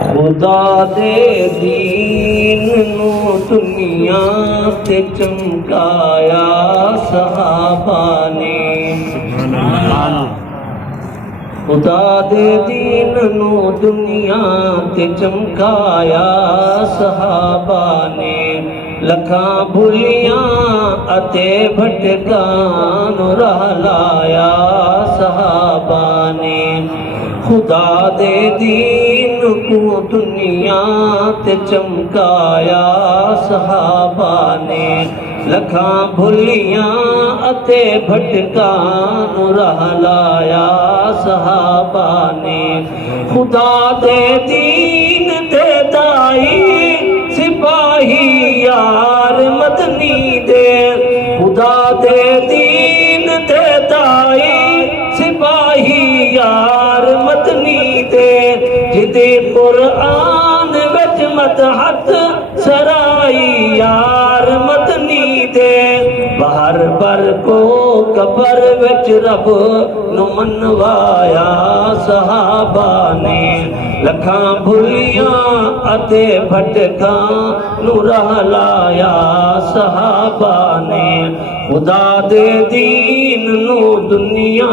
खुदा दे दीन नू दुनिया ते चमकाया सहाबा ने। खुदा दे दीन नू दुनिया ते चमकाया सहाबा ने। लखां भुलियां अते भटकां नू राह लाया सहाबा ने। खुदा दे दीन को दुनिया ते चमकाया सहाबा ने। लखां भुलियां अते भटकां नू राह लाया सहाबा ने। खुदा दे दीन दे दाई सिपाही यार मदनी दे। खुदा दे दीन दे दाई सिपाही यार मदनी दे। जिदे कुरान विच मदहत सराई यार मदनी दे। बाहर बर को कबर विच रब नु मनवाया सहाबा ने। लखां भुलियां अते भटकां नू राह लाया सहाबा ने। खुदा दे दीन नू दुनिया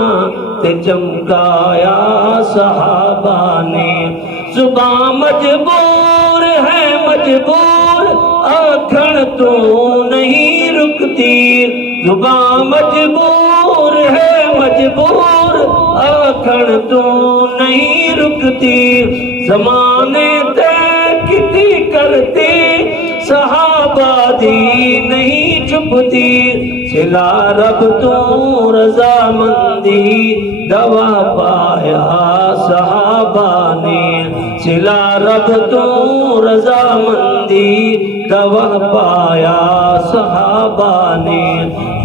ते चमकाया सहाबा ने। जुबां मजबूर है मजबूर आखण तू नहीं रुकती। जुबां मजबूर है मजबूर आखण तू नहीं रुकती। ज़माने ते किती करती सहाबा दी नहीं छुपती। सिला रब तू रज़ामंदी दवा पाया सहाबा ने। सिला रब तू रज़ामंदी दवा पाया सहाबा ने।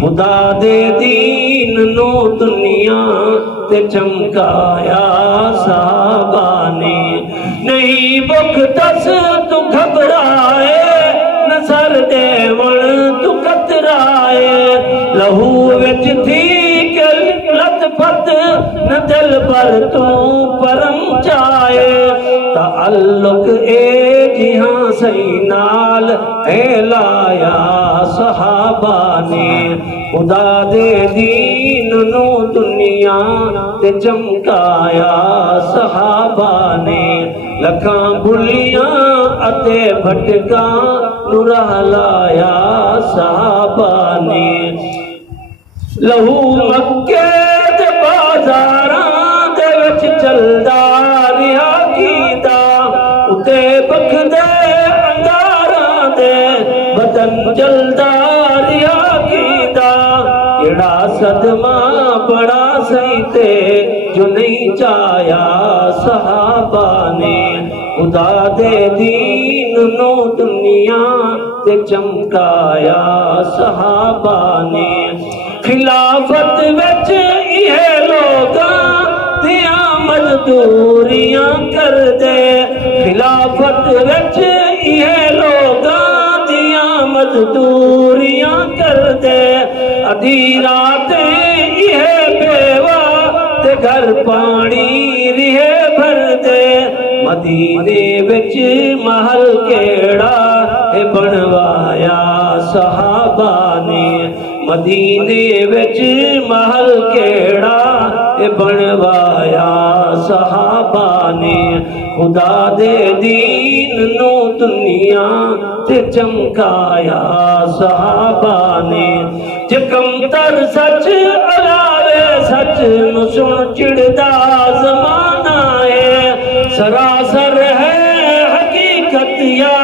खुदा दे दीन नू दुनिया ते चमकाया सहाबा ने। नहीं बुख दस तू घबराए न सर देवण तू कतराए। लहू विच थी के लतफत न दिल पर तू परम चाए। ताल्लुक ए जिहां सही नाल ए लाया सहाबा ने। खुदा दे दीन नू दुनिया ते चमकाया सहाबा ने। लखां भुलियां अते भटकां नू राह लाया सहाबा ने। लहू मक्के दे बाज़ारां दे विच चलदा रिहा कीता। उते बखदे अंगारां दे बदन जलदा रिहा कीता। केड़ा सदमा बड़ा सही ते जो नहीं चाया सहाबा ने। खुदा दे दीन नू दुनिया ते चमकाया सहाबा ने। खिलाफत विच इहे लोगां दियां मजदूरियां कर दे। खिलाफत विच इहे लोगां दियां मजदूरियां कर दे। अधी रातें इहे बेवा ते घर पानी रिहे भर दे। मदीने विच महल केड़ा ए बनवाया सहाबा ने। मदीने विच महल केड़ा ए बनवाया सहाबा ने। खुदा दे दीन नू दुनिया ते चमकाया सहाबा ने। जकमतर सच अलावे सच नू सुन चिड़दा ज़माना है। सरासर है हकीकत या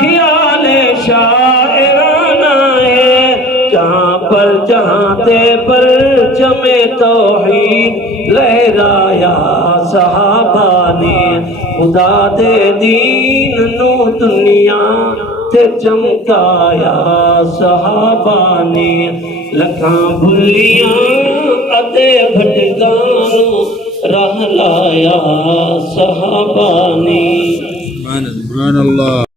ख्याले शायराना है। जहाँ ते पर जमे तौहीद लहराया सहाबा ने। खुदा दे दीन नू दुनिया ते चमकाया सहाबा ने। लखां भुलियां अते भटकां नू राह लाया सहाबा ने। सुभान अल्लाह।